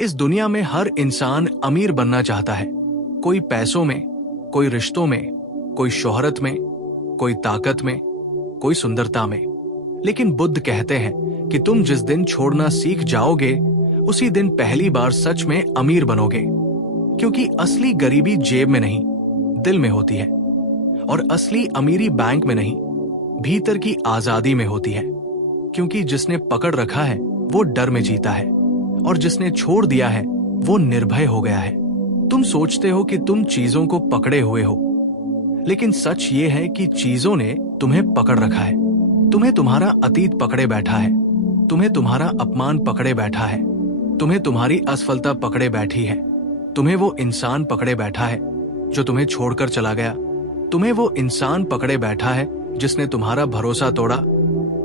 इस दुनिया में हर इंसान अमीर बनना चाहता है। कोई पैसों में, कोई रिश्तों में, कोई शोहरत में, कोई ताकत में, कोई सुंदरता में। लेकिन बुद्ध कहते हैं कि तुम जिस दिन छोड़ना सीख जाओगे उसी दिन पहली बार सच में अमीर बनोगे। क्योंकि असली गरीबी जेब में नहीं, दिल में होती है। और असली अमीरी बैंक में नहीं, भीतर की आजादी में होती है। क्योंकि जिसने पकड़ रखा है वो डर में जीता है, और जिसने छोड़ दिया है वो निर्भय हो गया है। तुम सोचते हो कि तुम चीजों को पकड़े हुए हो, लेकिन सच ये है कि चीजों ने तुम्हें पकड़ रखा है। तुम्हें तुम्हारा अतीत पकड़े बैठा है, तुम्हें तुम्हारा अपमान पकड़े बैठा है, तुम्हें तुम्हारी असफलता पकड़े बैठी है, तुम्हें वो इंसान पकड़े बैठा है जो तुम्हें छोड़कर चला गया, तुम्हें वो इंसान पकड़े बैठा है जिसने तुम्हारा भरोसा तोड़ा,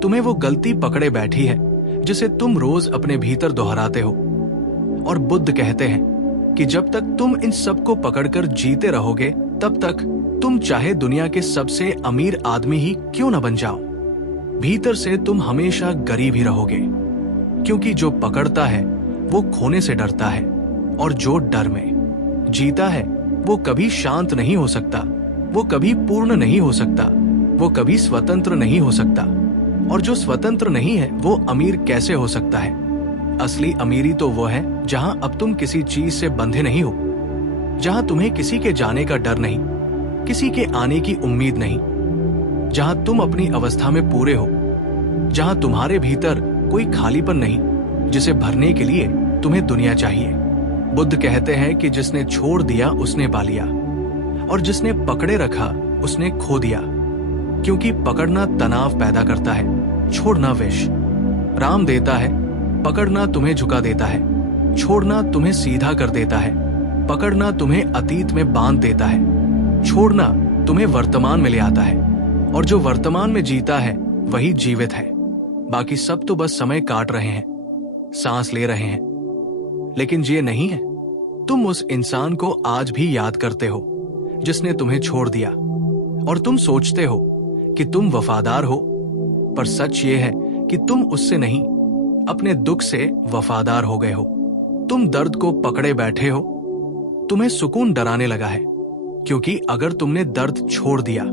तुम्हें वो गलती पकड़े बैठी है जिसे तुम रोज अपने भीतर दोहराते हो। और बुद्ध कहते हैं कि जब तक तुम इन सबको पकड़कर जीते रहोगे तब तक तुम चाहे दुनिया के सबसे अमीर आदमी ही क्यों न बन जाओ, भीतर से तुम हमेशा गरीब ही रहोगे। क्योंकि जो पकड़ता है वो खोने से डरता है, और जो डर में जीता है वो कभी शांत नहीं हो सकता, वो कभी पूर्ण नहीं हो सकता, वो कभी स्वतंत्र नहीं हो सकता। और जो स्वतंत्र नहीं है वो अमीर कैसे हो सकता है? असली अमीरी तो वो है जहां अब तुम किसी चीज से बंधे नहीं हो, जहां तुम्हें किसी के जाने का डर नहीं, किसी के आने की उम्मीद नहीं, जहां तुम अपनी अवस्था में पूरे हो, जहां तुम्हारे भीतर कोई खालीपन नहीं जिसे भरने के लिए तुम्हें दुनिया चाहिए। बुद्ध कहते हैं कि जिसने छोड़ दिया उसने पा लिया, और जिसने पकड़े रखा उसने खो दिया। क्योंकि पकड़ना तनाव पैदा करता है, छोड़ना विष। राम देता है, पकड़ना तुम्हें झुका देता है, छोड़ना तुम्हें सीधा कर देता है। पकड़ना तुम्हें अतीत में बांध देता है, छोड़ना तुम्हें वर्तमान में ले आता है। और जो वर्तमान में जीता है वही जीवित है। बाकी सब तो बस समय काट रहे हैं, सांस ले रहे हैं, लेकिन ये नहीं है। तुम उस इंसान को आज भी याद करते हो जिसने तुम्हें छोड़ दिया, और तुम सोचते हो कि तुम वफादार हो, पर सच ये है कि तुम उससे नहीं, अपने दुख से वफादार हो गए हो। तुम दर्द को पकड़े बैठे हो, तुम्हें सुकून डराने लगा है। क्योंकि अगर तुमने दर्द छोड़ दिया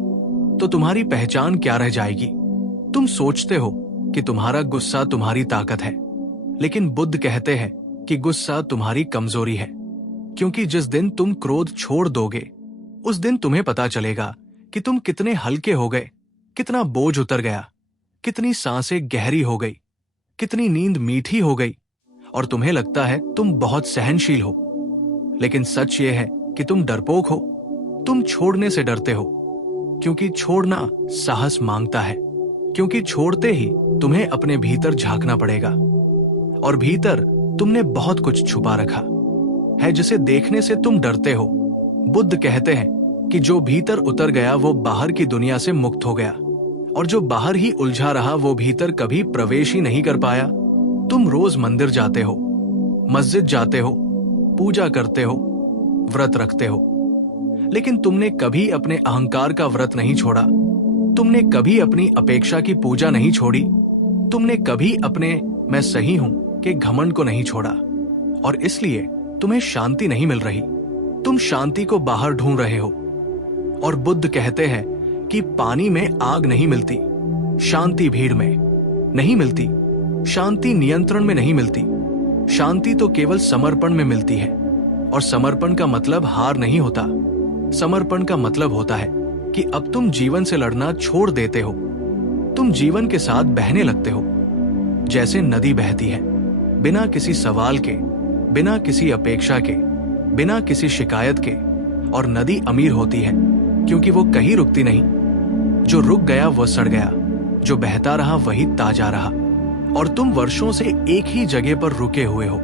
तो तुम्हारी पहचान क्या रह जाएगी? तुम सोचते हो कि तुम्हारा गुस्सा तुम्हारी ताकत है, लेकिन बुद्ध कहते हैं कि गुस्सा तुम्हारी कमजोरी है। क्योंकि जिस दिन तुम क्रोध छोड़ दोगे उस दिन तुम्हें पता चलेगा कि तुम कितने हल्के हो गए, कितना बोझ उतर गया, कितनी सांसें गहरी हो गई, कितनी नींद मीठी हो गई, और तुम्हें लगता है तुम बहुत सहनशील हो। लेकिन सच ये है कि तुम डरपोक हो। तुम छोड़ने से डरते हो, क्योंकि छोड़ना साहस मांगता है। क्योंकि छोड़ते ही तुम्हें अपने भीतर झांकना पड़ेगा, और भीतर तुमने बहुत कुछ छुपा रखा है जिसे देखने से तुम डरते हो। बुद्ध कहते हैं कि जो भीतर उतर गया वो बाहर की दुनिया से मुक्त हो गया, और जो बाहर ही उलझा रहा वो भीतर कभी प्रवेश ही नहीं कर पाया। तुम रोज मंदिर जाते हो, मस्जिद जाते हो, पूजा करते हो, व्रत रखते हो, लेकिन तुमने कभी अपने अहंकार का व्रत नहीं छोड़ा। तुमने कभी अपनी अपेक्षा की पूजा नहीं छोड़ी। तुमने कभी अपने मैं सही हूं के घमंड को नहीं छोड़ा, और इसलिए तुम्हें शांति नहीं मिल रही। तुम शांति को बाहर ढूंढ रहे हो। और बुद्ध कहते हैं कि पानी में आग नहीं मिलती, शांति भीड़ में नहीं मिलती, शांति नियंत्रण में नहीं मिलती। शांति तो केवल समर्पण में मिलती है, और समर्पण का मतलब हार नहीं होता। समर्पण का मतलब होता है कि अब तुम जीवन से लड़ना छोड़ देते हो। तुम जीवन के साथ बहने लगते हो, जैसे नदी बहती है, बिना किसी सवाल के, बिना किसी अपेक्षा के, बिना किसी शिकायत के। और नदी अमीर होती है क्योंकि वो कहीं रुकती नहीं। जो रुक गया वो सड़ गया, जो बहता रहा वही ताजा रहा। और तुम वर्षों से एक ही जगह पर रुके हुए हो,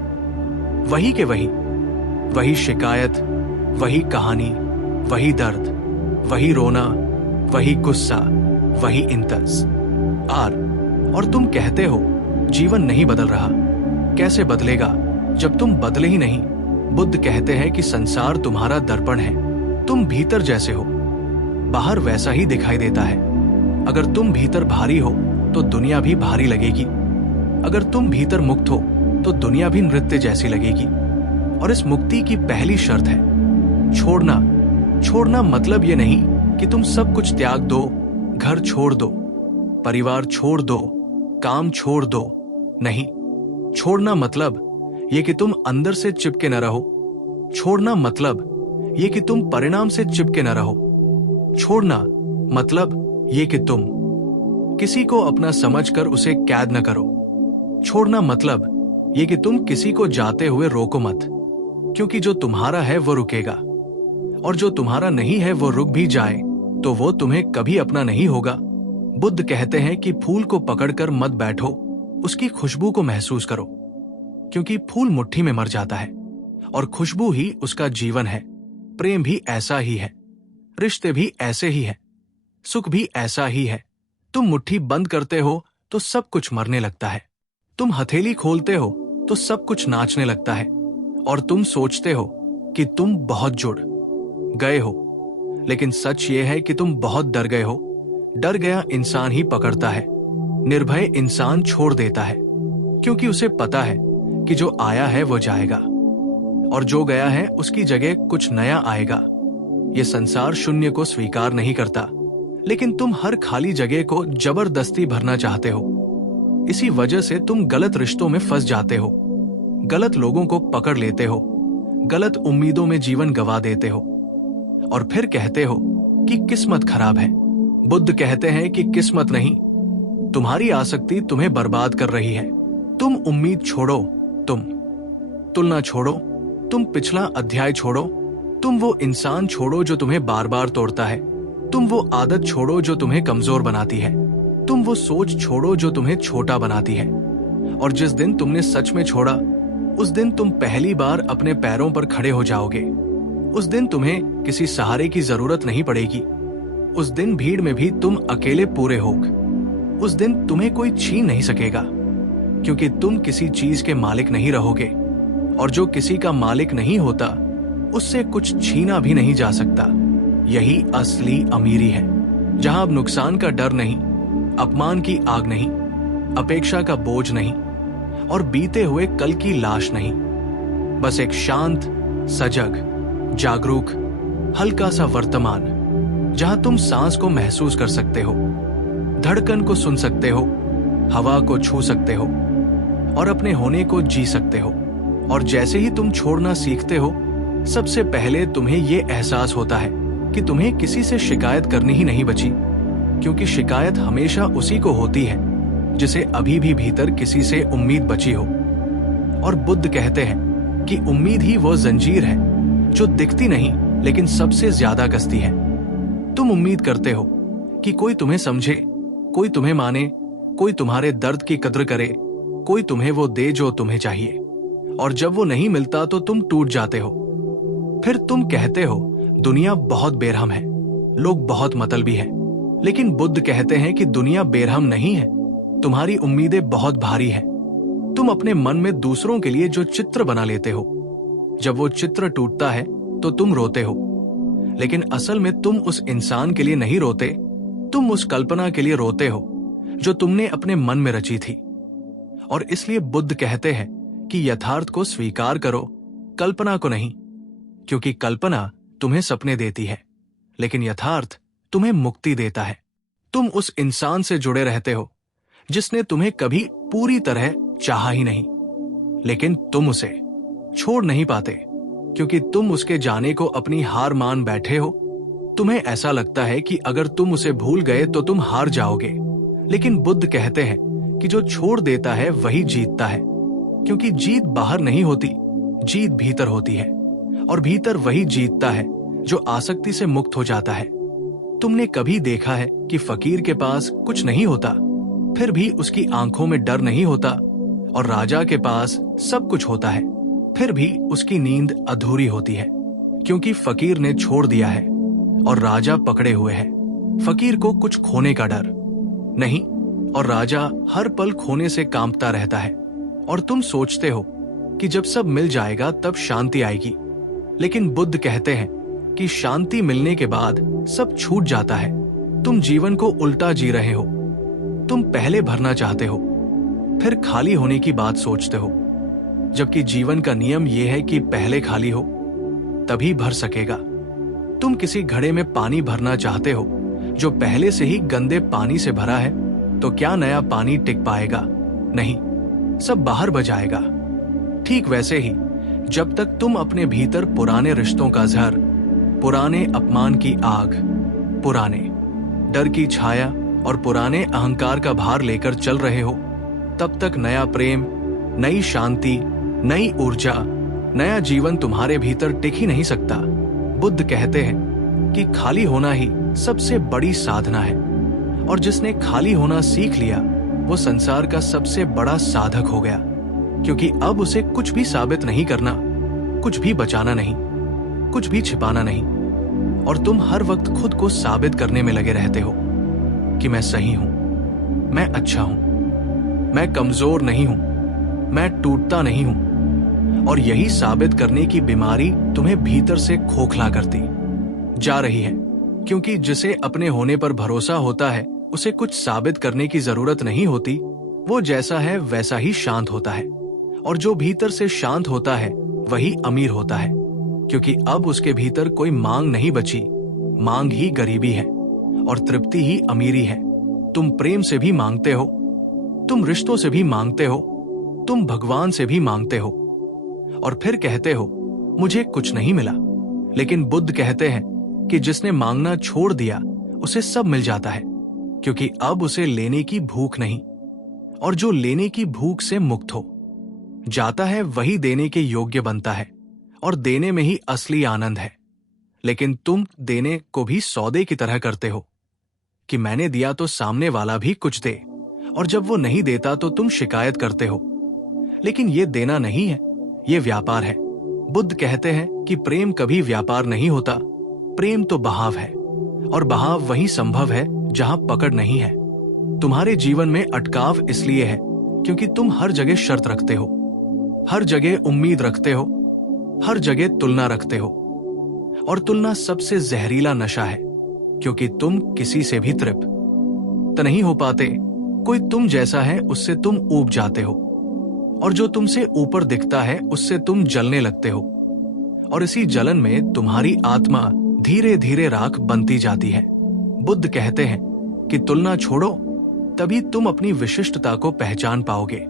वही के वही शिकायत, वही कहानी, वही दर्द, वही रोना, वही गुस्सा, वही इंतजार। और तुम कहते हो जीवन नहीं बदल रहा। कैसे बदलेगा जब तुम बदले ही नहीं? बुद्ध कहते हैं कि संसार तुम्हारा दर्पण है। तुम भीतर जैसे हो, बाहर वैसा ही दिखाई देता है। अगर तुम भीतर भारी हो तो दुनिया भी भारी लगेगी। अगर तुम भीतर मुक्त हो तो दुनिया भी नृत्य जैसी लगेगी। और इस मुक्ति की पहली शर्त है छोड़ना। छोड़ना मतलब ये नहीं कि तुम सब कुछ त्याग दो, घर छोड़ दो, परिवार छोड़ दो, काम छोड़ दो। नहीं, छोड़ना मतलब ये कि तुम अंदर से चिपके न रहो। छोड़ना मतलब ये कि तुम परिणाम से चिपके न रहो। छोड़ना मतलब ये कि तुम किसी को अपना समझकर उसे कैद न करो। छोड़ना मतलब ये कि तुम किसी को जाते हुए रोको मत, क्योंकि जो तुम्हारा है वो रुकेगा, और जो तुम्हारा नहीं है वो रुक भी जाए तो वो तुम्हें कभी अपना नहीं होगा। बुद्ध कहते हैं कि फूल को पकड़कर मत बैठो, उसकी खुशबू को महसूस करो, क्योंकि फूल मुट्ठी में मर जाता है और खुशबू ही उसका जीवन है। प्रेम भी ऐसा ही है, रिश्ते भी ऐसे ही है, सुख भी ऐसा ही है। तुम मुट्ठी बंद करते हो तो सब कुछ मरने लगता है, तुम हथेली खोलते हो तो सब कुछ नाचने लगता है, और तुम सोचते हो कि तुम बहुत जुड़ गए हो, लेकिन सच ये है कि तुम बहुत डर गए हो। डर गया इंसान ही पकड़ता है, निर्भय इंसान छोड़ देता है, क्योंकि उसे पता है कि जो आया है वो जाएगा, और जो गया है उसकी जगह कुछ नया आएगा। ये संसार शून्य को स्वीकार नहीं करता, लेकिन तुम हर खाली जगह को जबरदस्ती भरना चाहते हो। इसी वजह से तुम गलत रिश्तों में फंस जाते हो, गलत लोगों को पकड़ लेते हो, गलत उम्मीदों में जीवन गंवा देते हो, और फिर कहते हो कि किस्मत खराब है। बुद्ध कहते हैं कि किस्मत नहीं, तुम्हारी आसक्ति तुम्हें बर्बाद कर रही है। तुम उम्मीद छोड़ो, तुम तुलना छोड़ो, तुम पिछला अध्याय छोड़ो, तुम वो इंसान छोड़ो जो तुम्हें बार बार तोड़ता है, तुम वो आदत छोड़ो जो तुम्हें कमजोर बनाती है, तुम वो सोच छोड़ो जो तुम्हें छोटा बनाती है। और जिस दिन तुमने सच में छोड़ा, उस दिन तुम पहली बार अपने पैरों पर खड़े हो जाओगे। उस दिन तुम्हें किसी सहारे की जरूरत नहीं पड़ेगी। उस दिन भीड़ में भी तुम अकेले पूरे होगे। उस दिन तुम्हें कोई छीन नहीं सकेगा, क्योंकि तुम किसी चीज के मालिक नहीं रहोगे, और जो किसी का मालिक नहीं होता उससे कुछ छीना भी नहीं जा सकता। यही असली अमीरी है, जहां अब नुकसान का डर नहीं, अपमान की आग नहीं, अपेक्षा का बोझ नहीं, और बीते हुए कल की लाश नहीं। बस एक शांत, सजग, जागरूक, हल्का सा वर्तमान, जहां तुम सांस को महसूस कर सकते हो, धड़कन को सुन सकते हो, हवा को छू सकते हो, और अपने होने को जी सकते हो। और जैसे ही तुम छोड़ना सीखते हो, सबसे पहले तुम्हें ये एहसास होता है कि तुम्हें किसी से शिकायत करनी ही नहीं बची, क्योंकि शिकायत हमेशा उसी को होती है जिसे अभी भी भीतर किसी से उम्मीद बची हो। और बुद्ध कहते हैं कि उम्मीद ही वो जंजीर है जो दिखती नहीं लेकिन सबसे ज्यादा कसती है। तुम उम्मीद करते हो कि कोई तुम्हें समझे, कोई तुम्हें माने, कोई तुम्हारे दर्द की कद्र करे, कोई तुम्हें वो दे जो तुम्हें चाहिए, और जब वो नहीं मिलता तो तुम टूट जाते हो। फिर तुम कहते हो दुनिया बहुत बेरहम है, लोग बहुत मतलबी हैं। लेकिन बुद्ध कहते हैं कि दुनिया बेरहम नहीं है, तुम्हारी उम्मीदें बहुत भारी हैं। तुम अपने मन में दूसरों के लिए जो चित्र बना लेते हो, जब वो चित्र टूटता है तो तुम रोते हो, लेकिन असल में तुम उस इंसान के लिए नहीं रोते, तुम उस कल्पना के लिए रोते हो जो तुमने अपने मन में रची थी। और इसलिए बुद्ध कहते हैं कि यथार्थ को स्वीकार करो, कल्पना को नहीं, क्योंकि कल्पना तुम्हें सपने देती है, लेकिन यथार्थ तुम्हें मुक्ति देता है। तुम उस इंसान से जुड़े रहते हो जिसने तुम्हें कभी पूरी तरह चाहा ही नहीं, लेकिन तुम उसे छोड़ नहीं पाते, क्योंकि तुम उसके जाने को अपनी हार मान बैठे हो। तुम्हें ऐसा लगता है कि अगर तुम उसे भूल गए तो तुम हार जाओगे, लेकिन बुद्ध कहते हैं कि जो छोड़ देता है वही जीतता है, क्योंकि जीत बाहर नहीं होती, जीत भीतर होती है, और भीतर वही जीतता है जो आसक्ति से मुक्त हो जाता है। तुमने कभी देखा है कि फकीर के पास कुछ नहीं होता, फिर भी उसकी आंखों में डर नहीं होता, और राजा के पास सब कुछ होता है, फिर भी उसकी नींद अधूरी होती है, क्योंकि फकीर ने छोड़ दिया है और राजा पकड़े हुए है। फकीर को कुछ खोने का डर नहीं, और राजा हर पल खोने से कांपता रहता है। और तुम सोचते हो कि जब सब मिल जाएगा तब शांति आएगी, लेकिन बुद्ध कहते हैं कि शांति मिलने के बाद सब छूट जाता है। तुम जीवन को उल्टा जी रहे हो। तुम पहले भरना चाहते हो, फिर खाली होने की बात सोचते हो, जबकि जीवन का नियम यह है कि पहले खाली हो तभी भर सकेगा। तुम किसी घड़े में पानी भरना चाहते हो जो पहले से ही गंदे पानी से भरा है, तो क्या नया पानी टिक पाएगा? नहीं, सब बाहर बजाएगा। ठीक वैसे ही जब तक तुम अपने भीतर पुराने रिश्तों का जहर, पुराने अपमान की आग, पुराने डर की छाया और पुराने अहंकार का भार लेकर चल रहे हो, तब तक नया प्रेम, नई शांति, नई ऊर्जा, नया जीवन तुम्हारे भीतर टिक ही नहीं सकता। बुद्ध कहते हैं कि खाली होना ही सबसे बड़ी साधना है, और जिसने खाली होना सीख लिया वो संसार का सबसे बड़ा साधक हो गया, क्योंकि अब उसे कुछ भी साबित नहीं करना, कुछ भी बचाना नहीं, कुछ भी छिपाना नहीं, और तुम हर वक्त खुद को साबित करने में लगे रहते हो कि मैं सही हूं, मैं अच्छा हूं, मैं कमजोर नहीं हूं, मैं टूटता नहीं हूं। और यही साबित करने की बीमारी तुम्हें भीतर से खोखला करती जा रही है, क्योंकि जिसे अपने होने पर भरोसा होता है उसे कुछ साबित करने की जरूरत नहीं होती। वो जैसा है वैसा ही शांत होता है, और जो भीतर से शांत होता है वही अमीर होता है, क्योंकि अब उसके भीतर कोई मांग नहीं बची। मांग ही गरीबी है और तृप्ति ही अमीरी है। तुम प्रेम से भी मांगते हो, तुम रिश्तों से भी मांगते हो, तुम भगवान से भी मांगते हो, और फिर कहते हो मुझे कुछ नहीं मिला। लेकिन बुद्ध कहते हैं कि जिसने मांगना छोड़ दिया उसे सब मिल जाता है, क्योंकि अब उसे लेने की भूख नहीं, और जो लेने की भूख से मुक्त हो जाता है वही देने के योग्य बनता है, और देने में ही असली आनंद है। लेकिन तुम देने को भी सौदे की तरह करते हो कि मैंने दिया तो सामने वाला भी कुछ दे, और जब वो नहीं देता तो तुम शिकायत करते हो। लेकिन ये देना नहीं है, ये व्यापार है। बुद्ध कहते हैं कि प्रेम कभी व्यापार नहीं होता, प्रेम तो बहाव है, और बहाव वही संभव है जहां पकड़ नहीं है। तुम्हारे जीवन में अटकाव इसलिए है क्योंकि तुम हर जगह शर्त रखते हो, हर जगह उम्मीद रखते हो, हर जगह तुलना रखते हो, और तुलना सबसे जहरीला नशा है, क्योंकि तुम किसी से भी तृप्त नहीं हो पाते। कोई तुम जैसा है उससे तुम ऊब जाते हो, और जो तुमसे ऊपर दिखता है उससे तुम जलने लगते हो, और इसी जलन में तुम्हारी आत्मा धीरे धीरे राख बनती जाती है। बुद्ध कहते हैं कि तुलना छोड़ो, तभी तुम अपनी विशिष्टता को पहचान पाओगे,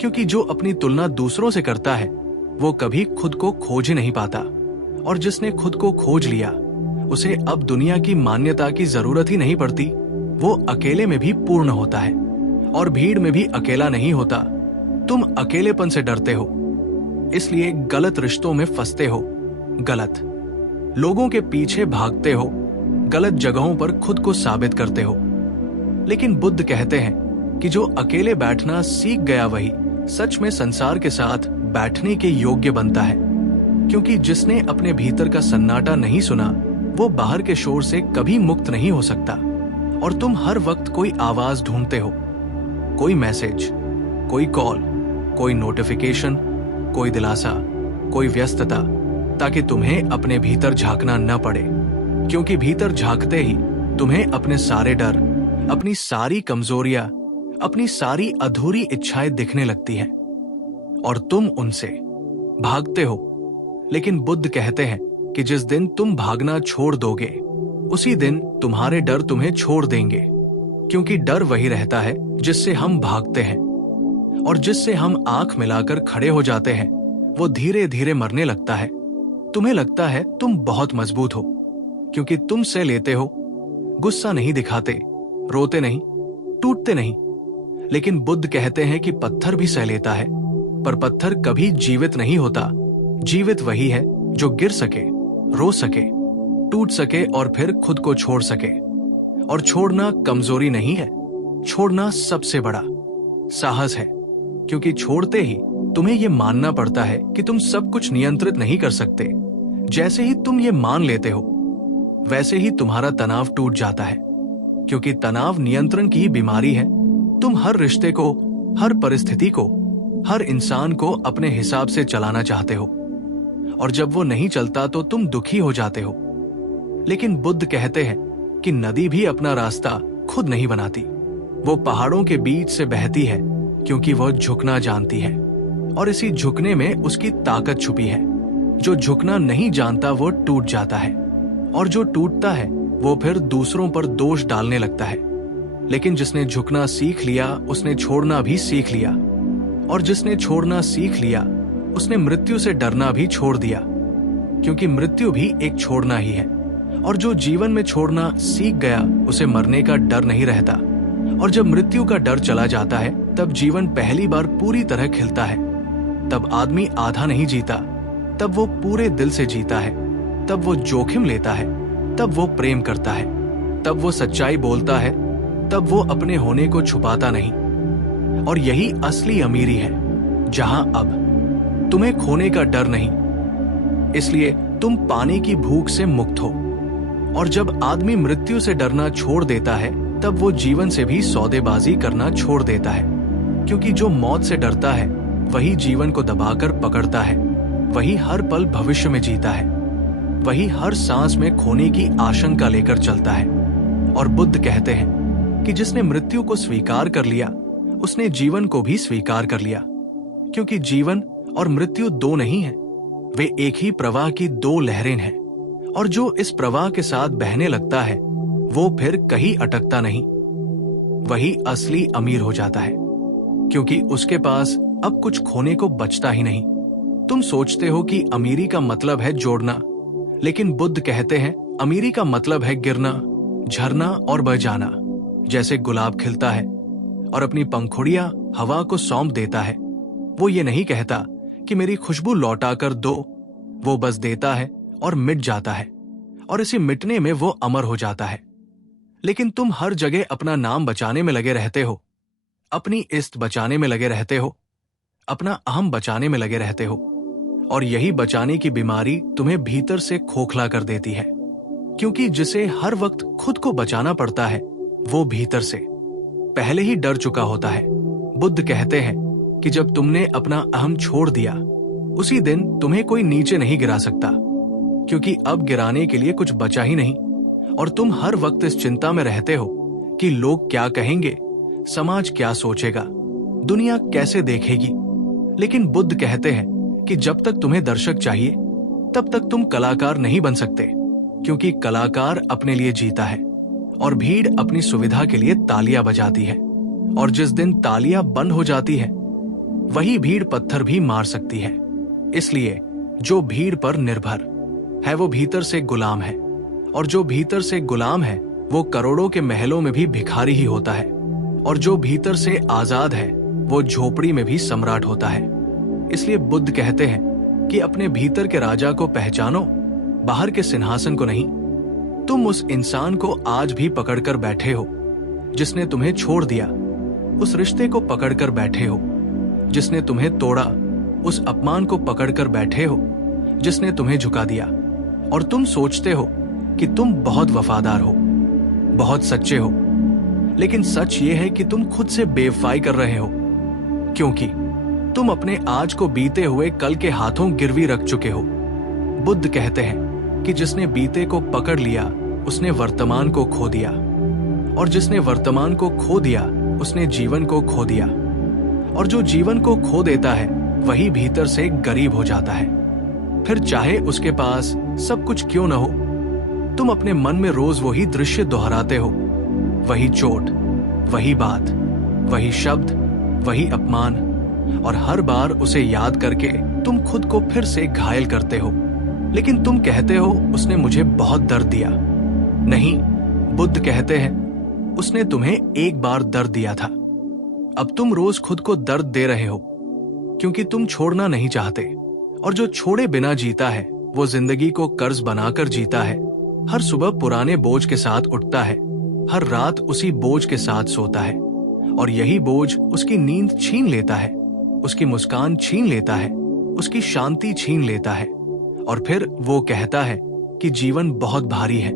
क्योंकि जो अपनी तुलना दूसरों से करता है वो कभी खुद को खोज ही नहीं पाता, और जिसने खुद को खोज लिया उसे अब दुनिया की मान्यता की जरूरत ही नहीं पड़ती। वो अकेले में भी पूर्ण होता है, और भीड़ में भी अकेला नहीं होता। तुम अकेलेपन से डरते हो, इसलिए गलत रिश्तों में फंसते हो, गलत लोगों के पीछे भागते हो, गलत जगहों पर खुद को साबित करते हो। लेकिन बुद्ध कहते हैं कि जो अकेले बैठना सीख गया वही सच में संसार के साथ बैठने के योग्य बनता है, क्योंकि जिसने अपने भीतर का सन्नाटा नहीं सुना वो बाहर के शोर से कभी मुक्त नहीं हो सकता। और तुम हर वक्त कोई आवाज ढूंढते हो, कोई मैसेज, कोई कॉल, कोई नोटिफिकेशन, कोई दिलासा, कोई व्यस्तता, ताकि तुम्हें अपने भीतर झांकना न पड़े, क्योंकि भीतर झांकते ही तुम्हें अपने सारे डर, अपनी सारी कमजोरियां, अपनी सारी अधूरी इच्छाएं दिखने लगती हैं, और तुम उनसे भागते हो। लेकिन बुद्ध कहते हैं कि जिस दिन तुम भागना छोड़ दोगे उसी दिन तुम्हारे डर तुम्हें छोड़ देंगे, क्योंकि डर वही रहता है जिससे हम भागते हैं, और जिससे हम आंख मिलाकर खड़े हो जाते हैं वो धीरे धीरे मरने लगता है। तुम्हें लगता है तुम बहुत मजबूत हो, क्योंकि तुम से लेते हो, गुस्सा नहीं दिखाते, रोते नहीं, टूटते नहीं। लेकिन बुद्ध कहते हैं कि पत्थर भी सह लेता है, पर पत्थर कभी जीवित नहीं होता। जीवित वही है जो गिर सके, रो सके, टूट सके और फिर खुद को छोड़ सके। और छोड़ना कमजोरी नहीं है, छोड़ना सबसे बड़ा साहस है, क्योंकि छोड़ते ही तुम्हें यह मानना पड़ता है कि तुम सब कुछ नियंत्रित नहीं कर सकते। जैसे ही तुम ये मान लेते हो वैसे ही तुम्हारा तनाव टूट जाता है, क्योंकि तनाव नियंत्रण की बीमारी है। तुम हर रिश्ते को, हर परिस्थिति को, हर इंसान को अपने हिसाब से चलाना चाहते हो, और जब वो नहीं चलता तो तुम दुखी हो जाते हो। लेकिन बुद्ध कहते हैं कि नदी भी अपना रास्ता खुद नहीं बनाती, वो पहाड़ों के बीच से बहती है, क्योंकि वह झुकना जानती है। और इसी झुकने में उसकी ताकत छुपी है। जो झुकना नहीं जानता वो टूट जाता है, और जो टूटता है वो फिर दूसरों पर दोष डालने लगता है। लेकिन जिसने झुकना सीख लिया उसने छोड़ना भी सीख लिया, और जिसने छोड़ना सीख लिया उसने मृत्यु से डरना भी छोड़ दिया, क्योंकि मृत्यु भी एक छोड़ना ही है। और जो जीवन में छोड़ना सीख गया उसे मरने का डर नहीं रहता, और जब मृत्यु का डर चला जाता है तब जीवन पहली बार पूरी तरह खिलता है। तब आदमी आधा नहीं जीता, तब वो पूरे दिल से जीता है, तब वो जोखिम लेता है, तब वो प्रेम करता है, तब वो सच्चाई बोलता है, तब वो अपने होने को छुपाता नहीं। और यही असली अमीरी है, जहां अब तुम्हें खोने का डर नहीं, इसलिए तुम पाने की भूख से मुक्त हो। और जब आदमी मृत्यु से डरना छोड़ देता है तब वो जीवन से भी सौदेबाजी करना छोड़ देता है, क्योंकि जो मौत से डरता है वही जीवन को दबाकर पकड़ता है, वही हर पल भविष्य में जीता है, वही हर सांस में खोने की आशंका लेकर चलता है। और बुद्ध कहते हैं कि जिसने मृत्यु को स्वीकार कर लिया उसने जीवन को भी स्वीकार कर लिया, क्योंकि जीवन और मृत्यु दो नहीं है, वे एक ही प्रवाह की दो लहरें हैं। और जो इस प्रवाह के साथ बहने लगता है वो फिर कहीं अटकता नहीं, वही असली अमीर हो जाता है, क्योंकि उसके पास अब कुछ खोने को बचता ही नहीं। तुम सोचते हो कि अमीरी का मतलब है जोड़ना, लेकिन बुद्ध कहते हैं अमीरी का मतलब है गिरना, झरना और बह जाना। जैसे गुलाब खिलता है और अपनी पंखुड़ियां हवा को सौंप देता है, वो ये नहीं कहता कि मेरी खुशबू लौटा कर दो, वो बस देता है और मिट जाता है, और इसी मिटने में वो अमर हो जाता है। लेकिन तुम हर जगह अपना नाम बचाने में लगे रहते हो, अपनी इज्जत बचाने में लगे रहते हो, अपना अहम बचाने में लगे रहते हो, और यही बचाने की बीमारी तुम्हें भीतर से खोखला कर देती है, क्योंकि जिसे हर वक्त खुद को बचाना पड़ता है वो भीतर से पहले ही डर चुका होता है। बुद्ध कहते हैं कि जब तुमने अपना अहम छोड़ दिया उसी दिन तुम्हें कोई नीचे नहीं गिरा सकता, क्योंकि अब गिराने के लिए कुछ बचा ही नहीं, और तुम हर वक्त इस चिंता में रहते हो कि लोग क्या कहेंगे, समाज क्या सोचेगा, दुनिया कैसे देखेगी। लेकिन बुद्ध कहते हैं कि जब तक तुम्हें दर्शक चाहिए तब तक तुम कलाकार नहीं बन सकते, क्योंकि कलाकार अपने लिए जीता है और भीड़ अपनी सुविधा के लिए तालियां बजाती है, और जिस दिन तालियां बंद हो जाती है वही भीड़ पत्थर भी मार सकती है। इसलिए जो भीड़ पर निर्भर है वो भीतर से गुलाम है, और जो भीतर से गुलाम है वो करोड़ों के महलों में भी भिखारी ही होता है, और जो भीतर से आजाद है वो झोपड़ी में भी सम्राट होता है। इसलिए बुद्ध कहते हैं कि अपने भीतर के राजा को पहचानो, बाहर के सिंहासन को नहीं। तुम उस इंसान को आज भी पकड़कर बैठे हो जिसने तुम्हें छोड़ दिया, उस रिश्ते को पकड़कर बैठे हो जिसने तुम्हें तोड़ा, उस अपमान को पकड़कर बैठे हो जिसने तुम्हें झुका दिया, और तुम सोचते हो कि तुम बहुत वफादार हो, बहुत सच्चे हो। लेकिन सच ये है कि तुम खुद से बेवफाई कर रहे हो, क्योंकि तुम अपने आज को बीते हुए कल के हाथों गिरवी रख चुके हो। बुद्ध कहते हैं कि जिसने बीते को पकड़ लिया उसने वर्तमान को खो दिया, और जिसने वर्तमान को खो दिया उसने जीवन को खो दिया, और जो जीवन को खो देता है वही भीतर से गरीब हो जाता है। फिर चाहे उसके पास सब कुछ क्यों न हो, तुम अपने मन में रोज वही दृश्य दोहराते हो, वही चोट, वही बात, वही शब्द, वही अपमान, और हर बार उसे याद करके तुम खुद को फिर से घायल करते हो। लेकिन तुम कहते हो उसने मुझे बहुत दर्द दिया। नहीं, बुद्ध कहते हैं उसने तुम्हें एक बार दर्द दिया था। अब तुम रोज खुद को दर्द दे रहे हो, क्योंकि तुम छोड़ना नहीं चाहते, और जो छोड़े बिना जीता है वो जिंदगी को कर्ज बनाकर जीता है। हर सुबह पुराने बोझ के साथ उठता है, हर रात उसी बोझ के साथ सोता है, और यही बोझ उसकी नींद छीन लेता है, उसकी मुस्कान छीन लेता है, उसकी शांति छीन लेता है, और फिर वो कहता है कि जीवन बहुत भारी है।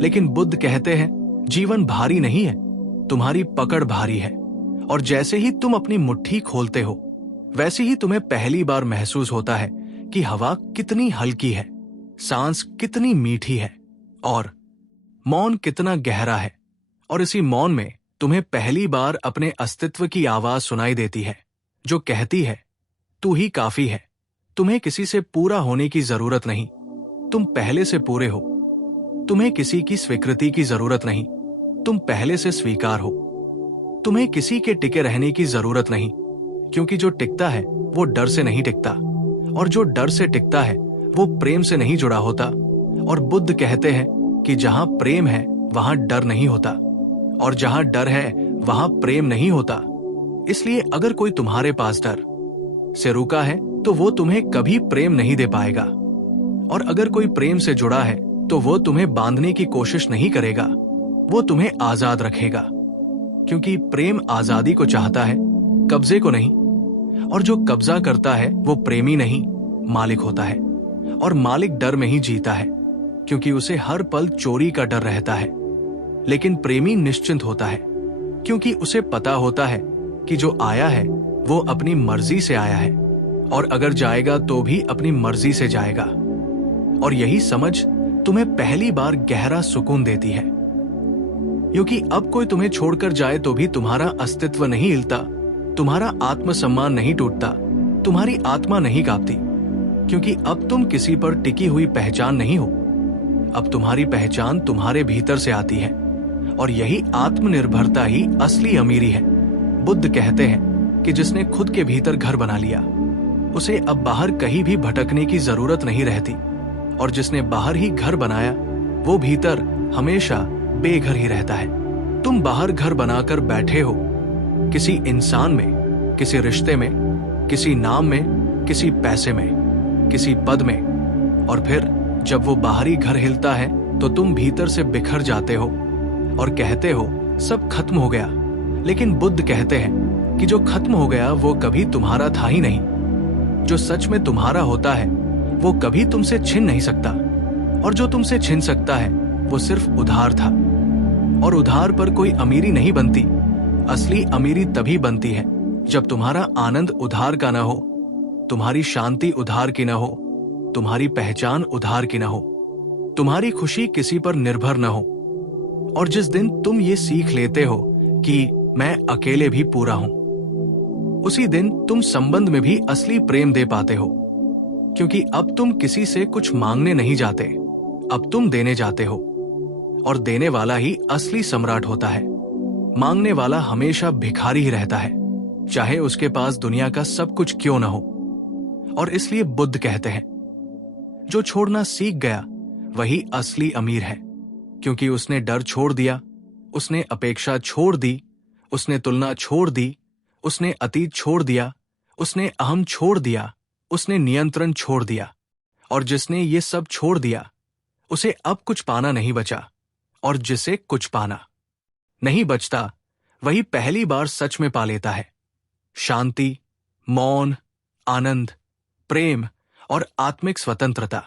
लेकिन बुद्ध कहते हैं जीवन भारी नहीं है, तुम्हारी पकड़ भारी है, और जैसे ही तुम अपनी मुट्ठी खोलते हो वैसे ही तुम्हें पहली बार महसूस होता है कि हवा कितनी हल्की है, सांस कितनी मीठी है, और मौन कितना गहरा है। और इसी मौन में तुम्हें पहली बार अपने अस्तित्व की आवाज सुनाई देती है, जो कहती है तू ही काफी है। तुम्हें किसी से पूरा होने की जरूरत नहीं, तुम पहले से पूरे हो। तुम्हें किसी की स्वीकृति की जरूरत नहीं, तुम पहले से स्वीकार हो। तुम्हें किसी के टिके रहने की जरूरत नहीं, क्योंकि जो टिकता है वो डर से नहीं टिकता, और जो डर से टिकता है वो प्रेम से नहीं जुड़ा होता। और बुद्ध कहते हैं कि जहां प्रेम है वहां डर नहीं होता, और जहां डर है वहां प्रेम नहीं होता। इसलिए अगर कोई तुम्हारे पास डर से रुका है तो वो तुम्हें कभी प्रेम नहीं दे पाएगा, और अगर कोई प्रेम से जुड़ा है तो वो तुम्हें बांधने की कोशिश नहीं करेगा, वो तुम्हें आजाद रखेगा। क्योंकि प्रेम आजादी को चाहता है, कब्जे को नहीं। और जो कब्जा करता है वो प्रेमी नहीं, मालिक होता है। और मालिक डर में ही जीता है, क्योंकि उसे हर पल चोरी का डर रहता है। लेकिन प्रेमी निश्चिंत होता है, क्योंकि उसे पता होता है कि जो आया है वो अपनी मर्जी से आया है, और अगर जाएगा तो भी अपनी मर्जी से जाएगा। और यही समझ तुम्हें पहली बार गहरा सुकून देती है, क्योंकि अब कोई तुम्हें छोड़कर जाए तो भी तुम्हारा अस्तित्व नहीं हिलता, तुम्हारा आत्मसम्मान नहीं टूटता, तुम्हारी आत्मा नहीं कांपती, क्योंकि अब तुम किसी पर टिकी हुई पहचान नहीं हो। अब तुम्हारी पहचान तुम्हारे भीतर से आती है, और यही आत्मनिर्भरता ही असली अमीरी है। बुद्ध कहते हैं कि जिसने खुद के भीतर घर बना लिया, उसे अब बाहर कहीं भी भटकने की जरूरत नहीं रहती, और जिसने बाहर ही घर बनाया वो भीतर हमेशा बेघर ही रहता है। तुम बाहर घर बनाकर बैठे हो, किसी इंसान में, किसी रिश्ते में, किसी नाम में, किसी पैसे में, किसी पद में, और फिर जब वो बाहरी घर हिलता है तो तुम भीतर से बिखर जाते हो और कहते हो सब खत्म हो गया। लेकिन बुद्ध कहते हैं कि जो खत्म हो गया वो कभी तुम्हारा था ही नहीं। जो सच में तुम्हारा होता है वो कभी तुमसे छिन नहीं सकता, और जो तुमसे छिन सकता है वो सिर्फ उधार था। और उधार पर कोई अमीरी नहीं बनती। असली अमीरी तभी बनती है जब तुम्हारा आनंद उधार का न हो, तुम्हारी शांति उधार की न हो, तुम्हारी पहचान उधार की न हो, तुम्हारी खुशी किसी पर निर्भर न हो। और जिस दिन तुम ये सीख लेते हो कि मैं अकेले भी पूरा हूं, उसी दिन तुम संबंध में भी असली प्रेम दे पाते हो। क्योंकि अब तुम किसी से कुछ मांगने नहीं जाते, अब तुम देने जाते हो, और देने वाला ही असली सम्राट होता है। मांगने वाला हमेशा भिखारी ही रहता है, चाहे उसके पास दुनिया का सब कुछ क्यों न हो। और इसलिए बुद्ध कहते हैं, जो छोड़ना सीख गया वही असली अमीर है, क्योंकि उसने डर छोड़ दिया, उसने अपेक्षा छोड़ दी, उसने तुलना छोड़ दी, उसने अतीत छोड़ दिया, उसने अहम छोड़ दिया, उसने नियंत्रण छोड़ दिया। और जिसने ये सब छोड़ दिया उसे अब कुछ पाना नहीं बचा, और जिसे कुछ पाना नहीं बचता वही पहली बार सच में पा लेता है शांति, मौन, आनंद, प्रेम और आत्मिक स्वतंत्रता।